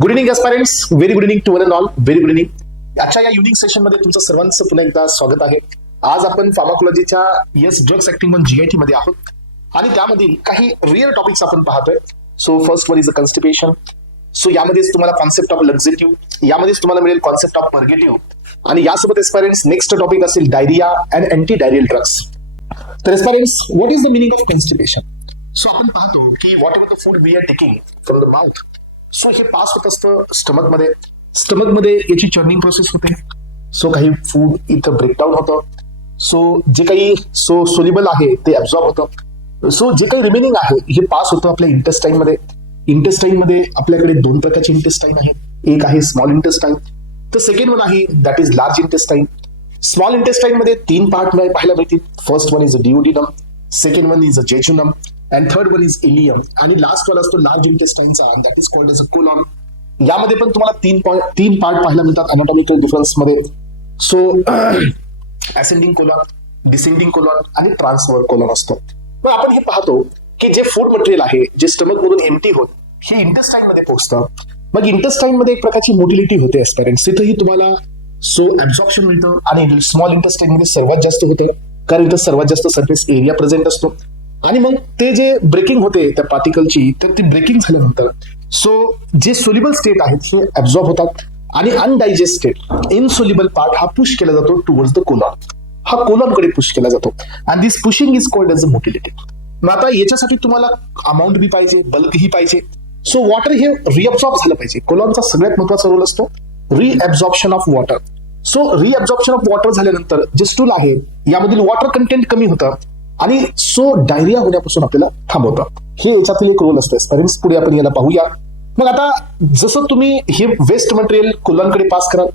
Good evening aspirants, very good evening to one and all. Very good evening. आजच्या या unique session मध्ये तुमचं सर्वांचं पुन्हा एकदा स्वागत आहे. आज आपण फार्माकोलॉजीच्या ड्रग्स ऍक्टिंग ऑन जीआयटी मध्ये आहोत आणि त्यामधील काही रिअल टॉपिक्स आपण पाहतोय. So first one is a constipation. So यामध्येच तुम्हाला कॉन्सेप्ट ऑफ लक्झेटिव्ह, यामध्येच तुम्हाला मिळेल कॉन्सेप्ट ऑफ पर्गेटिव्ह आणि यासोबत एस्पायरंट्स नेक्स्ट टॉपिक असेल diarrhoea and anti diarrhoeal drugs. तर aspirants, what is the meaning of constipation? So आपण पाहतो की whatever the food we are taking from the mouth, so हे पास होत असतं स्टमक मध्ये याची चर्निंग प्रोसेस होते. सो काही फूड इथं ब्रेकडाऊन होतं. सो जे काही सोल्युबल आहे ते ऍब्झॉर्ब होतं. सो जे काही रिमेनिंग आहे हे पास होतं आपल्या इंटेस्टाईन मध्ये आपल्याकडे दोन प्रकारचे इंटेस्टाईन आहेत. एक आहे स्मॉल इंटेस्टाईन, तर सेकंड वन आहे that is large intestine. Small intestine मध्ये तीन पार्ट पाहायला मिळतील. First one is a duodenum, second one is a jejunum and third one is ileum आणि लास्ट वन असतो लार्ज इंटेस्टाईनचा, that is called as a colon. यामध्ये पण तुम्हाला तीन पार्ट पाहायला मिळतात अनाटॉमिकल डिफरन्स मध्ये. So ascending colon, descending colon आणि ट्रान्सवर्स कोलॉन असतो. पण आपण हे पाहतो की जे फूड मटेरियल आहे जे स्टमक मधून एम्प्टी होत हे इंटेस्टाईन मध्ये पोहोचतं. मग इंटेस्टाईन मध्ये एक प्रकारची मोटिलिटी होते एस्पेरेंट्स. तिथेही तुम्हाला ऍब्झॉर्प्शन मिळतं आणि स्मॉल इंटेस्टाईन मध्ये सर्वात जास्त होतं कारण इथं सर्वात जास्त सरफेस एरिया प्रेझेंट असतो. आणि मग ते जे ब्रेकिंग होते त्या पार्टिकलची, तर ती ब्रेकिंग झाल्यानंतर जे सोल्युबल स्टेट आहेत हे ऍब्झॉर्ब होतात आणि अनडायजेस्टेड इनसोल्युबल पार्ट हा पुश केला जातो टुवर्ड्स द कोलॉन. हा कोलॉन कडे पुश केला जातो and this pushing is called as a motility. मग आता याच्यासाठी तुम्हाला अमाऊंट बी पाहिजे, बल्क ही पाहिजे. सो वॉटर हे रिअब्झॉर्ब झालं पाहिजे. कोलॉनचा सगळ्यात महत्वाचा रोल असतो reabsorption of water. So reabsorption of water झाल्यानंतर जे स्टूल आहे यामधील वॉटर कंटेंट कमी होतं आणि डायरिया होण्यापासून आपल्याला थांबवतं. हे याच्यातील एक रोल असतं. पुढे आपण याला पाहूया. मग आता जसं तुम्ही हे वेस्ट मटेरियल कोलॉनकडे पास कराल,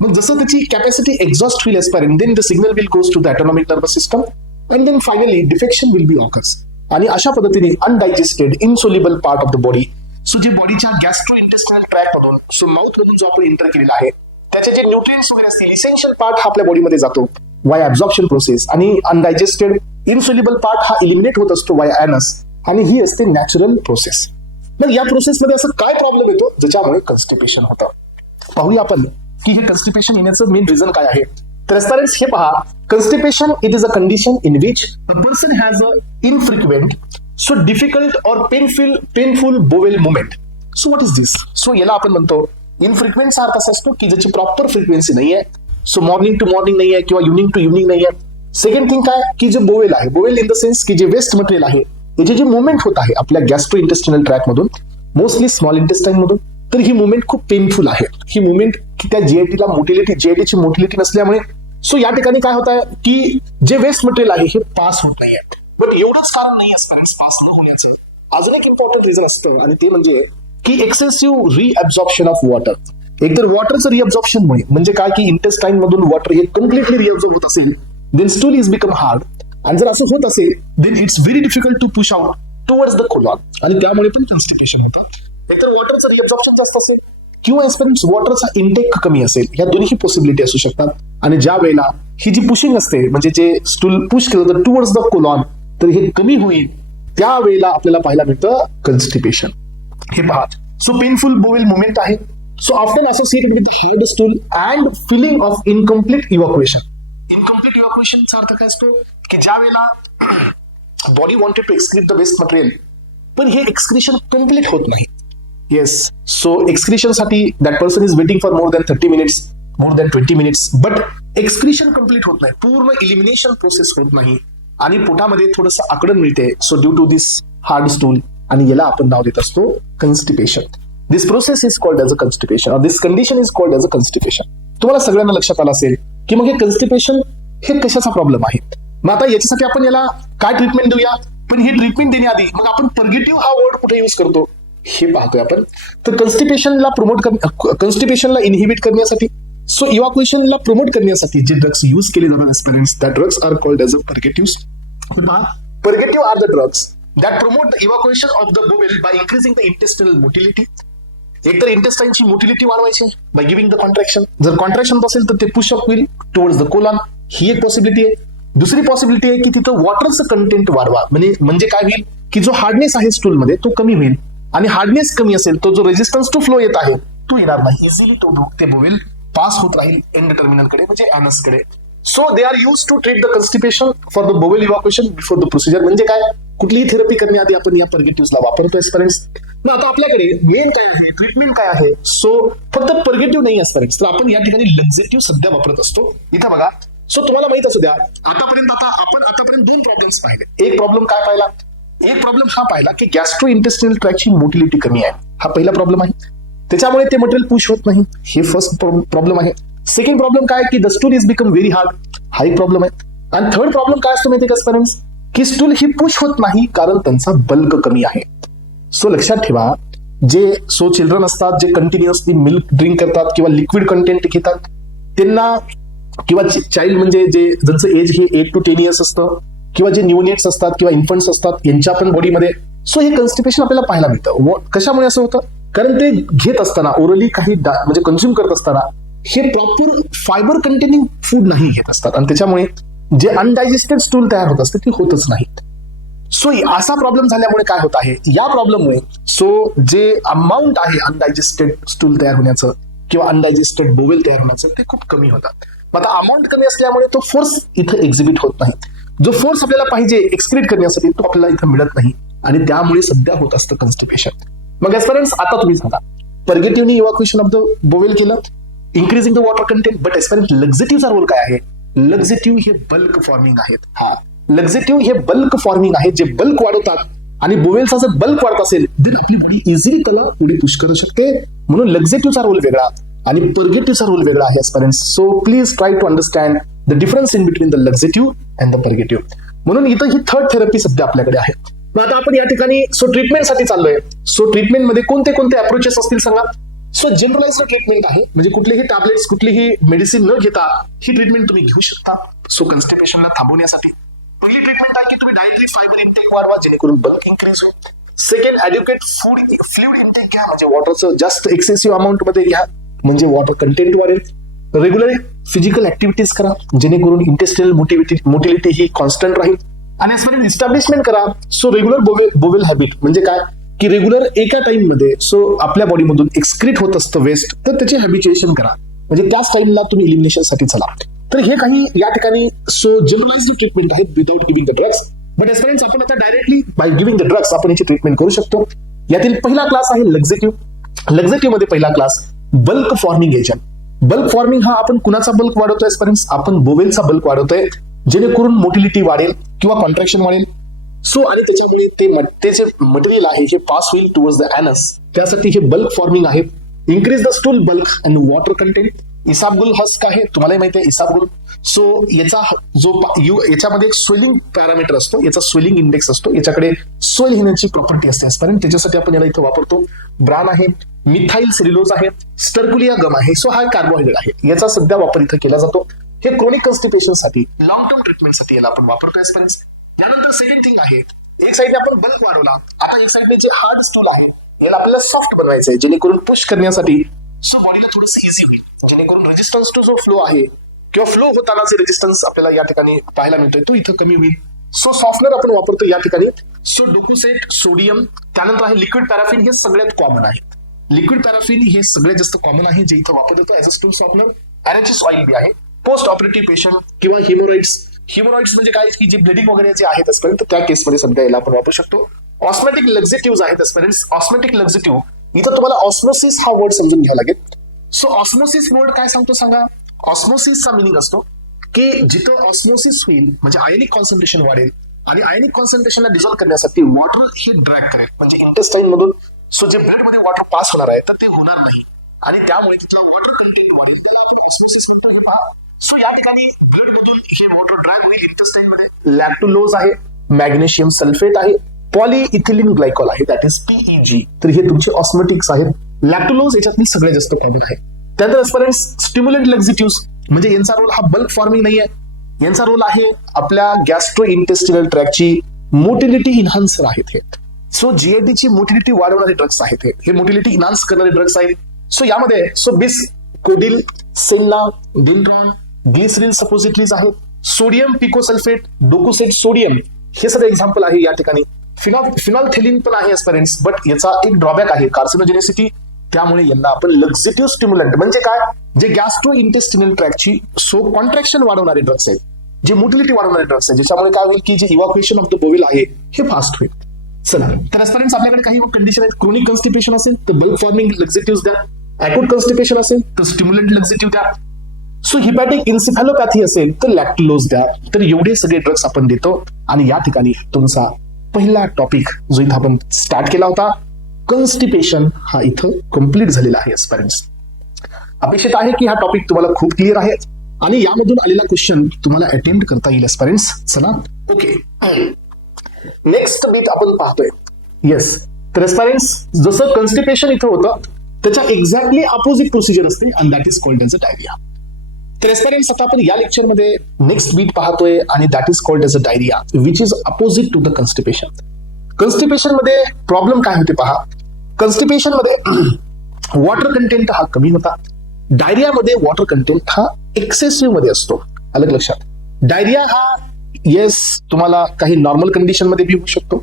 मग जसं त्याची कॅपॅसिटी एक्झॉस्ट होईल aspirant, then the signal will goes to the autonomic nervous system and then finally defecation will be occurs. आणि अशा पद्धतीने undigested insoluble part of the body, जे बॉडीच्या गॅस्ट्रो इंटेस्टाइनल ट्रॅक्ट मधून माउथ मधून जो आपण एंटर केलेला आहे त्याचे जे न्यूट्रिएंट्स वगैरे असतील इसेन्शियल पार्ट हा आपल्या बॉडीमध्ये जातो वाय ऍब्झॉर्प्शन प्रोसेस आणि अनडायजेस्टेड इनसोल्युबल पार्ट हा इलिमिनेट होत असतो वाय ऍनस आणि ही असते नॅचरल प्रोसेस. मग या प्रोसेसमध्ये असं काय प्रॉब्लेम येतो ज्याच्यामुळे कन्स्टिपेशन होतं? पाहूया आपण की हे कन्स्टिपेशन येण्याचं मेन रिझन काय आहे. तर एस्पायरंट्स हे पहा, constipation it is a condition in which a person has a infrequent difficult or painful bowel movement. So what is this? So याला आपण म्हणतो इनफ्रिक्वेंटचा अर्थ असा असतो की ज्याची प्रॉपर फ्रिक्वेन्सी नाहीये. सो मॉर्निंग टू मॉर्निंग नाहीये किंवा इव्हनिंग टू इव्हनिंग नाहीये. सेकंड थिंग काय की जे बोवेल आहे, बोवेल इन द सेन्स की जे वेस्ट मटेरियल आहे याची जी मुवमेंट होत आहे आपल्या गॅस्ट्रो इंटेस्टिनल ट्रॅक मधून, मोस्टली स्मॉल इंटेस्टाईन मधून, तर ही मुवमेंट खूप पेनफुल आहे. ही मुवमेंट त्या जीआयटीला जीआयटीची मोटिलिटी नसल्यामुळे या ठिकाणी काय होत आहे की जे वेस्ट मटेरियल आहे हे पास होत नाहीये. बट एवढंच कारण नाही एस्पेरेंट्स पास न होण्याचं. अजून एक इम्पॉर्टंट रिझन असतं आणि ते म्हणजे की एक्सेसिव्ह रिअब्झॉर्प्शन ऑफ वॉटर. एकतर वॉटरचं रिअब्झॉर्प्शन म्हणजे काय की इंटेस्टाईन मधून वॉटर हे कम्प्लिटली रिअब्झॉर्ब होत असेल, then stool is become hard. आणि जर असं होत असेल then it's very difficult to push out towards the colon आणि त्यामुळे पण कन्स्टिपेशन होतं. एकतर वॉटरचं रिअब्झॉर्प्शन जास्त असेल किंवा एस्पेरेंट्स वॉटरचा इंटेक कमी असेल, या दोन्ही पॉसिबिलिटी असू शकतात. आणि ज्या वेळेला ही जी पुशिंग असते म्हणजे जे स्टूल पुश केलं जातं टुवर्ड्स द कोलॉन तर हे कमी होईल, त्यावेळेला आपल्याला पाहायला मिळतं कन्स्टिपेशन. हे पहा, पेनफुल बोवेल मुवमेंट आहे. Often associated with hard stool and feeling of incomplete evacuation. Incomplete इव्हॅक्युएशनचा अर्थ काय असतो की ज्या वेळेला body wanted to excrete the waste material पण हे एक्सक्रिशन कम्प्लीट होत नाही. येस, एक्सक्रिशन साठी that person is waiting for more than 30 minutes, more than 20 minutes, but excretion complete होत नाही, पूर्ण इलिमिनेशन प्रोसेस होत नाही आणि पोटामध्ये थोडंसं आकडन मिळते. Due to this hard stool आणि याला आपण नाव देत असतो constipation. This process is called as a constipation or this condition is called as a constipation. तुम्हाला सगळ्यांना लक्षात आलं असेल की मग हे कन्स्टिपेशन हे कशाचा प्रॉब्लेम आहे. मग आता याच्यासाठी आपण याला काय ट्रीटमेंट देऊया. पण ही ट्रीटमेंट देण्याआधी मग आपण पर्गेटिव्ह हा वर्ड कुठे युज करतो हे पाहतोय आपण. तर कन्स्टिपेशनला इनहिबिट करण्यासाठी इव्हॅक्युएशनला प्रमोट करण्यासाठी जे ड्रग्स यूज केले जातात एस्पेरेंट्स, त्या drugs are called as a purgative. Purgative are the drugs that promote the evacuation of the bowel by increasing the intestinal motility. एकतर इंटेस्टाईनची मोटिलिटी वाढवायची बाय गिव्हिंग द कॉन्ट्रॅक्शन. जर contraction असेल तर ते push up होईल towards the colon, ही एक possibility आहे. दुसरी पॉसिबिलिटी आहे की तिथं वॉटरचं कंटेंट वाढवा, म्हणजे काय होईल की जो हार्डनेस आहे स्टूल मध्ये तो कमी होईल आणि हार्डनेस कमी असेल, तो जो रेजिस्टन्स टू फ्लो येत आहे तो येणार नाही. इझिली ते बोवेल पास होत राहील एंड टर्मिनलकडे म्हणजे अनसकडे. So they are use to treat the constipation for the bowel evacuation before the procedure. म्हणजे काय, कुठलीही थेरपी करण्याआधी आपण या पर्गेटिव्हला वापरतो एस्पिरंट्स. ना आता आपल्याकडे मेन काय आहे, ट्रीटमेंट काय आहे. सो फक्त पर्गेटिव्ह नाही एस्पिरंट्स, तर आपण या ठिकाणी लक्झेटिव्ह सध्या वापरत असतो. इथं बघा, सो तुम्हाला माहित असू द्या, आतापर्यंत दोन प्रॉब्लेम्स पाहिले. एक प्रॉब्लेम काय पाहिला, एक प्रॉब्लेम हा पाहिला की गॅस्ट्रो इंटेस्टिनल ट्रॅकची मोटिलिटी कमी आहे. हा पहिला प्रॉब्लेम आहे, त्याच्यामुळे ते मटेरियल पुश होत नाही. हे फर्स्ट प्रॉब्लेम आहे. सेकंड प्रॉब्लेम काय की the stool is become very hard. हा एक प्रॉब्लेम आहे. आणि थर्ड प्रॉब्लेम काय असतो माहिती का स्टुडंट्स, की स्टूल ही पुश होत नाही कारण त्यांचा बल्क कमी आहे. सो लक्षात ठेवा, जे चिल्ड्रन असतात जे कंटिन्युअसली मिल्क ड्रिंक करतात किंवा लिक्विड कंटेंट घेतात त्यांना, किंवा चाइल्ड म्हणजे जे ज्यांचं एज हे 8 to 10 years असतं, किंवा जे न्यूनेट्स असतात किंवा इन्फंट्स असतात यांच्या पण बॉडीमध्ये सो हे कॉन्स्टिपेशन आपल्याला पाहायला मिळतं. कशामुळे असं होतं, कारण ते घेत असताना ओरली काही म्हणजे कन्झ्युम करत असताना हे प्रॉपर फायबर कंटेनिंग फूड नाही घेत असतात आणि त्याच्यामुळे जे अनडायजेस्टेड स्टूल तयार होत असते ते होतच नाहीत. सो असा प्रॉब्लेम झाल्यामुळे काय होत आहे, या प्रॉब्लेममुळे जे अमाऊंट आहे अनडायजेस्टेड स्टूल तयार होण्याचं किंवा अनडायजेस्टेड बोवेल तयार होण्याचं ते खूप कमी होतात. मग आता अमाऊंट कमी असल्यामुळे तो फोर्स इथं एक्झिबिट होत नाही. जो फोर्स आपल्याला पाहिजे एक्सक्रीट करण्यासाठी तो आपल्याला इथं मिळत नाही आणि त्यामुळे सध्या होत असतं कॉन्स्टिपेशन. मग एस्पिरंट्स आता तुम्ही सांगा, पर्गेटिव्हनी इव्हॅक्युएशन ऑफ द बोवेल केलं, increasing the water content, but aspirant लक्झेटिव्हचा रोल काय आहे. लक्झेटिव्ह हे बल्क फॉर्मिंग आहेत. हा, लक्झेटिव्ह हे बल्क फॉर्मिंग आहेत, जे बल्क वाढवतात. आणि बोवेलचा जर बल्क वाढत असेल देन आपली बॉडी इझिली त्याला पुढे पुश करू शकते. म्हणून लक्झेटिव्हचा रोल वेगळा आणि पर्गेटिव्हचा रोल वेगळा आहे aspirants. So please try to understand the difference in between the laxative and the purgative. म्हणून इथं ही थर्ड थेरपी सध्या आपल्याकडे आहे. मग आता आपण या ठिकाणी ट्रीटमेंटसाठी चाललोय. ट्रीटमेंटमध्ये कोणते कोणते अप्रोचेस असतील सांगा. जनरलाइज्ड ट्रीटमेंट आहे, म्हणजे कुठलेही टॅबलेट्स कुठलीही मेडिसिन न घेता ही ट्रीटमेंट तुम्ही घेऊ शकता. कॉन्स्टिपेशनला थांबवण्यासाठी पहिली ट्रीटमेंट आहे की तुम्ही डायरेक्टली फायबर इनटेक वाढवा जेणेकरून बल्क इन्क्रीज होईल. सेकंड, ॲड्युकेट फ्लुइड इनटेक घ्या, म्हणजे वॉटरचं जास्त एक्सेसिव्ह अमाऊंट मध्ये घ्या म्हणजे वॉटर कंटेंट वाढेल. रेग्युलर फिजिकल ऍक्टिव्हिटीज करा जेणेकरून इंटेस्टिनल मोटिलिटी ही कॉन्स्टंट राहील. आणि इस्टॅब्लिशमेंट करा. रेग्युलर बोवेल हॅबिट म्हणजे काय की रेग्युलर एका टाइम मध्ये आपल्या बॉडीमधून एक्सक्रीट होत असतं वेस्ट, तर त्याचे हॅबिच्युएशन करा म्हणजे त्याच टाइमला तुम्ही इलिमिनेशन साठी चला. तर हे काही या ठिकाणी जनरलाइज्ड ट्रीटमेंट आहेत without giving the drugs. But aspirants आपण आता directly by giving the drugs आपण याची ट्रीटमेंट करू शकतो. यातील पहिला क्लास आहे लक्झेटिव्ह. लक्झेटिव्ह मध्ये पहिला class bulk forming agent. Bulk forming हा आपण कुणाचा बल्क वाढवतोय एस्पिरंट्स, आपण बोवेलचा बल्क वाढवतोय जेणेकरून मोटिलिटी वाढेल किंवा कॉन्ट्रॅक्शन वाढेल. आणि त्याच्यामुळे ते जे मटेरियल आहे हे पास होईल टुवर्ड्स द ॲनस, त्यासाठी हे बल्क फॉर्मिंग आहे. Increase the stool bulk and water content. Isabgol husk आहे, तुम्हालाही माहिती आहे इसाबगुल. याचा याच्यामध्ये एक स्वेलिंग पॅरामीटर असतो, याचा स्वेलिंग इंडेक्स असतो, याच्याकडे स्वेल घेण्याची प्रॉपर्टी असते कारण त्याच्यासाठी आपण याला इथं वापरतो. ब्रान आहे, मिथाइल सेल्युलोज आहे, स्टर्कुलिया गम आहे. हा कार्बोहायड्रेट आहे, याचा सध्या वापर इथं केला जातो. हे क्रोनिक कॉन्स्टिपेशन साठी लॉंग टर्म ट्रीटमेंटसाठी याला आपण वापरतो एस्पिरंट्स. यानंतर सेकंड थिंग आहे, एक साईडने आपण बल्क वाढवला, आता एक साईडने जे हार्ड स्टूल आहे याला आपल्याला सॉफ्ट बनवायचं आहे जेणेकरून पुश करण्यासाठी बॉडीला थोडंसं इझी होईल, जेणेकरून रेजिस्टन्स टू जो फ्लो आहे किंवा फ्लो होताना जे रेजिस्टन्स आपल्याला या ठिकाणी पाहायला मिळतोय तो इथं कमी होईल. सॉफ्टनर आपण वापरतो या ठिकाणी. डोकुसेट, सोडियम, त्यानंतर आहे लिक्विड पॅराफिन. हे सगळ्यात कॉमन आहे. लिक्विड पॅराफिन हे सगळ्यात जास्त कॉमन आहे जे इथं वापरत येतो as a stool softener. NHS oil B आहे. पोस्ट ऑपरेटिव्ह पेशंट किंवा हिमोरॉइड्स म्हणजे काय की जी ब्लिडिंग वगैरे जे आहेत तर त्या केसमध्ये सध्या याला आपण वापरू शकतो. ऑस्मॅटिक लक्झेटिव्ह आहेत एस्पिरंट्स. ऑस्मॅटिक लक्झेटिव्ह इथं तुम्हाला ऑस्मोसिस हा वर्ड समजून घ्यावा लागेल. ऑस्मोसिस वर्ड काय सांगतो सांगा. ऑस्मोसिसचा मिनिंग असतो की जिथं ऑस्मोसिस होईल म्हणजे आयनिक कॉन्सन्ट्रेशन वाढेल आणि आयनिक कॉन्सन्ट्रेशनला डिझॉल्व्ह करण्यासाठी वॉटर ही ड्रॅग करेल म्हणजे इंटेस्टाईन मधून जे ब्लड मध्ये वॉटर पास होणार आहे तर ते होणार नाही आणि त्यामुळे तिचं वॉटर कंटेंट वाढेल, त्याला आपण ऑस्मोसिस म्हणतो. हे पहा, या ठिकाणी ब्लड मधून हे वॉटर ड्रॅग होईल इंटेस्टाईन मध्ये. लॅक्टुलोज आहे, मॅग्नेशियम सल्फेट आहे, पॉलीइथिलीन ग्लायकॉल आहे, दॅट इज PEG. तर हे तुमचे ऑस्मोटिक्स आहेत. लॅक्टुलोज याच्यातली सगळ्यात जास्त कॉमन आहे. त्यानंतर एस्पिरंट्स स्टिम्युलंट लक्झेटिव्ह म्हणजे यांचा रोल हा बल्क फॉर्मिंग नाहीये, यांचा रोल आहे आपल्या गॅस्ट्रो इंटेस्टिनल ट्रॅकची मोटिलिटी इन्हान्सर आहेत. हे GIT ची मोटिलिटी वाढवणारे ड्रग्स आहेत. हे मोटिलिटी इन्हान्स करणारे ड्रग्स आहेत. यामध्ये बिस, कोडिल, सेल्ला, डिनड्रॉन, ग्लिसरीन सपोजिटरीज आहेत. सोडियम पिकोसल्फेट, डोकुसेट सोडियम हे सगळे एक्झाम्पल आहे या ठिकाणी. फिनॉल्फथेलिन पण आहे एस्पिरंट्स, बट याचा एक ड्रॉबॅक आहे कार्सिनोजेनिसिटी. त्यामुळे यांना आपण लक्झेटिव्ह स्टिम्युलंट म्हणजे काय, जे गॅस्ट्रो इंटेस्टिनल ट्रॅकची कॉन्ट्रॅक्शन वाढवणारे ड्रग्स आहेत, जे मोटिलिटी वाढवणारे ड्रग्स आहेत, ज्याच्यामुळे काय होईल की जे इव्हॅक्युएशन ऑफ द बोवेल आहे हे फास्ट होईल. चला, तर एस्पिरंट्स आपल्याकडे काही कंडिशन आहेत. क्रोनिक कन्स्टिपेशन असेल तर बल्क फॉर्मिंग लक्झेटिव्ह द्या. अॅक्यूट कन्स्टिपेशन असेल तर स्टिम्युलंट लक्झेटिव्ह द्या. सो हिपॅटिक इन्सेफॅलोपॅथी असेल तर लॅक्टुलोज द्या. तर एवढे सगळे ड्रग्स आपण देतो. आणि या ठिकाणी तुमचा पहिला टॉपिक जो इथं आपण स्टार्ट केला होता, कन्स्टिपेशन, हा इथं कम्प्लीट झालेला आहे एस्पिरंट्स. अपेक्षित आहे की हा टॉपिक तुम्हाला खूप क्लिअर आहे आणि यामधून आलेला क्वेश्चन तुम्हाला अटेम्प्ट करता येईल एस्पिरंट्स. चला, ओके, नेक्स्ट बीट आपण पाहतोय. येस, तर एस्पिरंट्स जसं कन्स्टिपेशन इथं होतं त्याच्या एक्झॅक्टली अपोजिट प्रोसिजर असते आणि that is called as a diarrhoea. तर एस्पिरंट्स आता आपण या लेक्चरमध्ये नेक्स्ट बीट पाहतोय आणि that is called as a diarrhoea which is opposite to the constipation. Constipation मध्ये प्रॉब्लेम काय होते पहा, कन्स्टिपेशन मध्ये वॉटर कंटेंट हा कमी होता, डायरियामध्ये वॉटर कंटेंट हा एक्सेसिव्ह मध्ये असतो. अलग लक्षात, डायरिया हा येस तुम्हाला काही नॉर्मल कंडिशन मध्ये बी होऊ शकतो,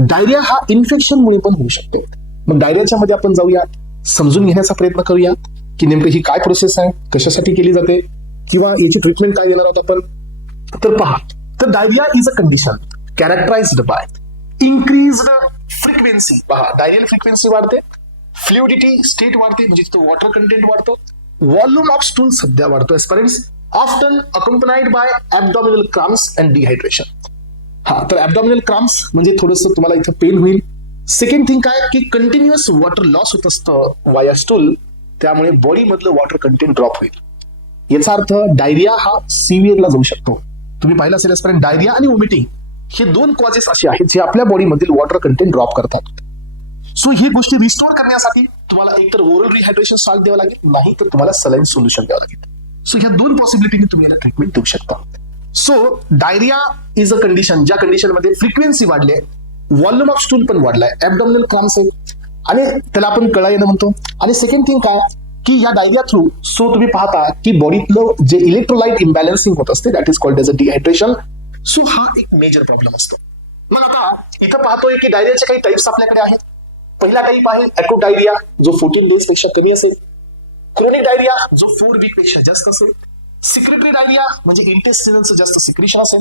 डायरिया हा इन्फेक्शनमुळे पण होऊ शकतो. मग डायरियाच्या मध्ये आपण जाऊया, समजून घेण्याचा प्रयत्न करूया की नेमकं ही काय प्रोसेस आहे, कशासाठी केली जाते किंवा याची ट्रीटमेंट काय देणार आहोत आपण. तर पहा, तर diarrhoea is a condition characterised by increased frequency. पहा, डायरियल फ्रिक्वेन्सी वाढते, फ्लुइडिटी स्टेट वाढते म्हणजे तिथं वॉटर कंटेंट वाढतो, व्हॉल्यूम ऑफ स्टूल सध्या वाढतो aspirants, often accompanied by abdominal cramps and dehydration. हा, तर ॲब्डॉमिनल क्रॅम्प्स म्हणजे थोडंसं तुम्हाला इथं पेन होईल. सेकंड थिंग काय की कंटिन्युअस वॉटर लॉस होत असतं वाया स्टूल, त्यामुळे बॉडी मधलं वॉटर कंटेंट ड्रॉप होईल. याचा अर्थ डायरिया हा सिव्हिअरला जाऊ शकतो. तुम्ही पाहिलं असेल एस्पिरंट, डायरिया आणि वॉमिटिंग हे दोन कॉजेस असे आहेत जे आपल्या बॉडीमधील वॉटर कंटेंट ड्रॉप करतात. सो ही गोष्टी रिस्टोर करण्यासाठी तुम्हाला एकतर ओरल रिहायड्रेशन सॉल्ट द्यावं लागेल, नाही तर तुम्हाला सलाईन सोल्युशन द्यावं लागेल. सो ह्या दोन पॉसिबिलिटीने तुम्ही याला ट्रीटमेंट देऊ शकता. So diarrhoea is a condition ज्या कंडिशन मध्ये फ्रिक्वेन्सी वाढली, व्हॉल्यूम ऑफ स्टूल पण वाढलाय, ॲब्डॉमिनल क्रॅम्प्स आहे आणि त्याला आपण कळा येणं म्हणतो. आणि सेकंड थिंग काय की या डायरिया थ्रू सो तुम्ही पाहता की बॉडीतलं जे इलेक्ट्रोलाइट इम्बॅलन्सिंग होत असते that is called as a dehydration. So हा एक मेजर प्रॉब्लेम असतो. मग आता इथं पाहतोय की डायरियाचे काही टाइप्स आपल्याकडे आहेत. पहिला टाईप आहे अॅक्यूट डायरिया जो 14 डेज पेक्षा कमी असेल, क्रोनिक डायरिया जो 4 वीक पेक्षा जास्त असेल, सिक्रेटरी डायरिया म्हणजे इंटेस्टिनलचं जास्त सिक्रेशन असेल,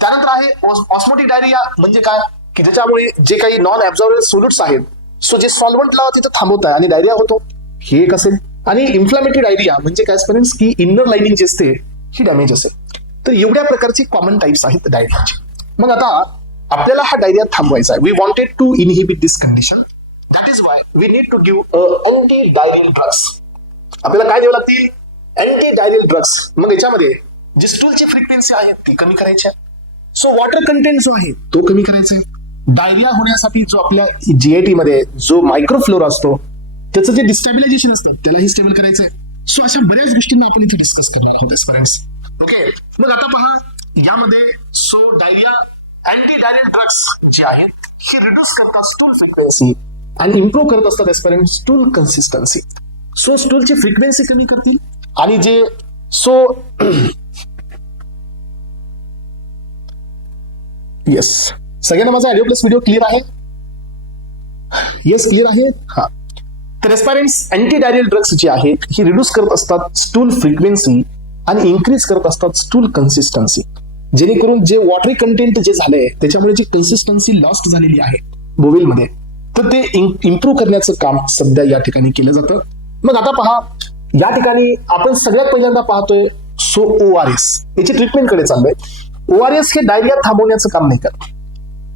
त्यानंतर आहे ऑस्मोटिक डायरिया म्हणजे काय की ज्याच्यामुळे जे काही नॉन ऍब्झॉर्बेबल सोल्युट्स आहेत सो जे सॉल्व्हंटला तिथं थांबवत आहे आणि डायरिया होतो, हे एक असेल. आणि इन्फ्लामेटरी डायरिया म्हणजे काय एस्पिरंट्स की इनर लाइनिंग जे असते ही डॅमेज असेल. तर एवढ्या प्रकारची कॉमन टाइप्स आहेत डायरियाचे. मग आता आपल्याला हा डायरिया थांबवायचा आहे. We wanted to inhibit this condition, that is why we need to give anti diarrhoeal drugs. आपल्याला काय द्यावं लागतील, अँटी डायरियल ड्रग्स. मग याच्यामध्ये जी स्टूलची फ्रिक्वेन्सी आहे ती कमी करायची आहे, सो वॉटर कंटेंट जो आहे तो कमी करायचा आहे. डायरिया होण्यासाठी जो आपल्या जीआयटी मध्ये जो मायक्रोफ्लोरा असतो त्याचं जे डिस्टॅबिलायझेशन असतं त्यालाही स्टेबल करायचं आहे. सो अशा बऱ्याच गोष्टींना आपण इथे डिस्कस करणार आहोत एस्पिरंट्स. ओके, मग आता पहा यामध्ये so diarrhoea anti diarrhoeal drugs जे आहेत हे रिड्यूस करतात स्टूल फ्रिक्वेन्सी आणि इम्प्रूव्ह करत असतात एस्पिरंट्स स्टूल कन्सिस्टन्सी. सो स्टूलची फ्रिक्वेन्सी कमी करतील आणि जे सो येस, सगळ्यांना माझा ऑडिओ प्लस व्हिडिओ क्लिअर आहे? येस, क्लिअर आहे. हा, तर एस्पिरंट्स अँटी डायरियल ड्रग्स जे आहेत हे रिड्यूस करत असतात स्टूल फ्रिक्वेन्सी आणि इन्क्रीज करत असतात स्टूल कन्सिस्टन्सी, जेणेकरून जे वॉटरी कंटेंट जे झालंय त्याच्यामुळे जी कन्सिस्टन्सी लॉस्ट झालेली आहे बोवेलमध्ये तर ते इम्प्रूव्ह करण्याचं काम सध्या या ठिकाणी केलं जातं. मग आता पहा या ठिकाणी आपण सगळ्यात पहिल्यांदा पाहतोय सो ORS याची ट्रीटमेंट कडे चाललोय. ORS हे डायरिया थांबवण्याचं काम नाही करत.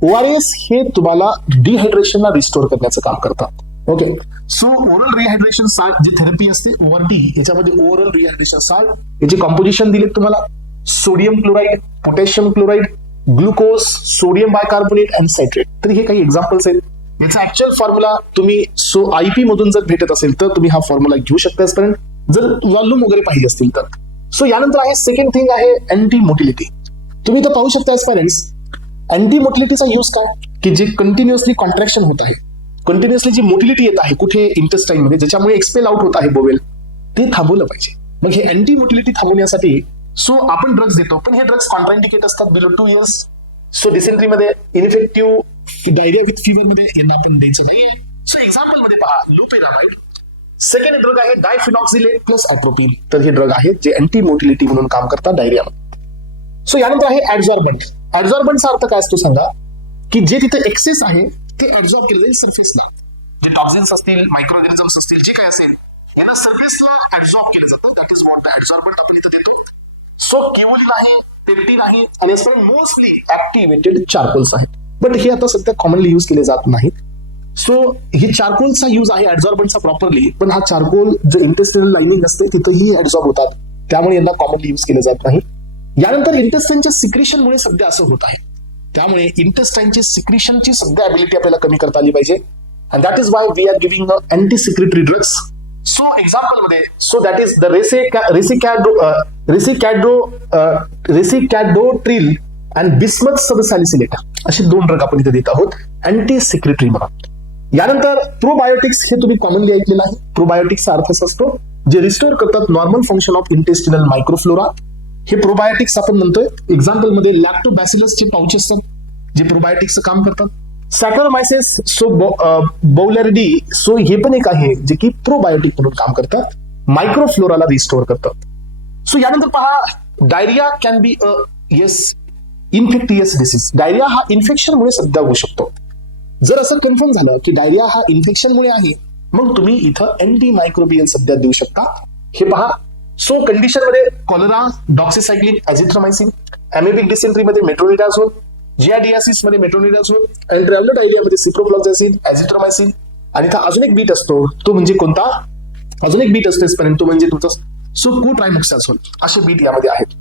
ORS हे तुम्हाला डिहायड्रेशनला रिस्टोर करण्याचं काम करतात. Okay, so oral rehydration salt जी थेरपी असते ORT, याच्यामध्ये ओरल रिहायड्रेशन साल्ट याची कॉम्पोजिशन दिली तुम्हाला, sodium chloride, potassium chloride, glucose, sodium bicarbonate and citrate. तर हे काही एक्झाम्पल्स आहेत. याचा ऍक्च्युअल फॉर्म्युला तुम्ही सो IP मधून जर भेटत असेल तर तुम्ही हा फॉर्म्युला घेऊ शकता जर व्हॉल्यूम वगैरे पाहिजे असतील तर. सो यानंतर आहे सेकंड थिंग आहे अँटी मोटिलिटी. तुम्ही तर पाहू शकता एस्पिरंट्स अँटी मोटिलिटीचा यूज काय की जे कंटिन्युअसली कॉन्ट्रॅक्शन होत आहे, कंटिन्युअसली जी मोटिलिटी येत आहे कुठे इंटेस्टाईन मध्ये ज्याच्यामुळे एक्सपेल आउट होत आहे बोवेल, ते थांबवलं पाहिजे. मग हे अँटी मोटिलिटी थांबवण्यासाठी सो आपण ड्रग्स देतो, पण हे ड्रग्स कॉन्ट्राइंडिकेट असतात बिलो 2 इयर्स. सो डिसेंट्री मध्ये इनइफेक्टिव्ह डायरिया विथ फीवर मध्ये यांना आपण द्यायचं नाही. सो एक्झाम्पल मध्ये पहा लोपेरामाइड. सेकंड ड्रग आहे डायफिनॉक्झिलेट प्लस अट्रोपिन. तर हे ड्रग आहेत जे अँटी मोटिलिटी म्हणून काम करतात डायरियामध्ये. सो यानंतर आहे ऍडझॉर्बंट. ऍडझॉर्बंटचा अर्थ काय असतो सांगा, की जे तिथे एक्सेस आहे ते ऍब्झॉर्ब केलं जाईल सरफेसला. जे टॉक्सिन्स असतील, मायक्रोऑर्गॅनिझम्स असतील, जे काय असेल यांना सरफेसला ऍब्झॉर्ब केलं जातं. दॅट इज व्हॉट ऍडझॉर्बंट आपण इथं देतो. सो किवोलिन आहे, पेप्टिन आहे आणि मोस्टली ऍक्टिव्हेटेड चार्कोल्स आहेत. बट हे आता सध्या कॉमनली युज केले जात नाहीत. सो हे चार्कोलचा युज आहे ऍडझॉर्बंटचा प्रॉपरली, पण हा चार्कोल जे इंटेस्टिनल लाइनिंग असते तिथंही ऍब्झॉर्ब होतात, त्यामुळे यांना कॉमनली युज केले जात नाही. यानंतर इंटेस्टाइनच्या सिक्रेशनमुळे सध्या असं होत आहे, त्यामुळे इंटेस्टाइनची सिक्रेशनची सध्या एबिलिटी आपल्याला कमी करता आली पाहिजे. And that is why we are giving anti secretory drugs. So example मध्ये so that is the racecadotril and bismuth subsalicylate असे 2 ड्रग आपण इथे देत आहोत अँटी सिक्रेटरी म्हणून. यानंतर प्रोबायोटिक्स हे तुम्ही कॉमनली ऐकलेलं आहे. प्रोबायोटिक्सचा अर्थ असा असतो जे रिस्टोअर करतात normal function of intestinal microflora. हे प्रोबायोटिक्स आपण म्हणतोय. एक्झाम्पल मध्ये लॅक्टोबॅसिलसचे पाउच असतात जे प्रोबायोटिक्सचं काम करतात. सॅकरोमायसिस सो बौलॅरिडी सो हे पण एक आहे जे की प्रोबायोटिक म्हणून काम करतात, मायक्रोफ्लोराला रिस्टोअर करतात. सो यानंतर पहा diarrhoea can be a infectious disease. Diarrhoea हा इन्फेक्शनमुळे सध्या होऊ शकतो. जर असं कन्फर्म झालं की डायरिया हा इन्फेक्शनमुळे आहे, मग तुम्ही इथं अँटी मायक्रोबियल सध्या देऊ शकता. हे पहा. सो कंडिशन मध्ये कॉलरा, डॉक्सिसायक्लिन, एझिथ्रोमायसिन, अमेबिक डिसेंट्री मध्ये मेट्रोनिडाझोल, जियाडियासिस मध्ये मेट्रोनिडाझोल आणि ट्रॅव्हलर डायरिया मध्ये सिप्रोफ्लॉक्झासिन, एझिथ्रोमायसिन. आणि इथं अजून एक बीट असतो, तो म्हणजे कोणता? अजून एक बीट असतेच पण तो म्हणजे तुमचा सुक्कू ट्रायमोक्साझोल. असे बीट यामध्ये आहेत.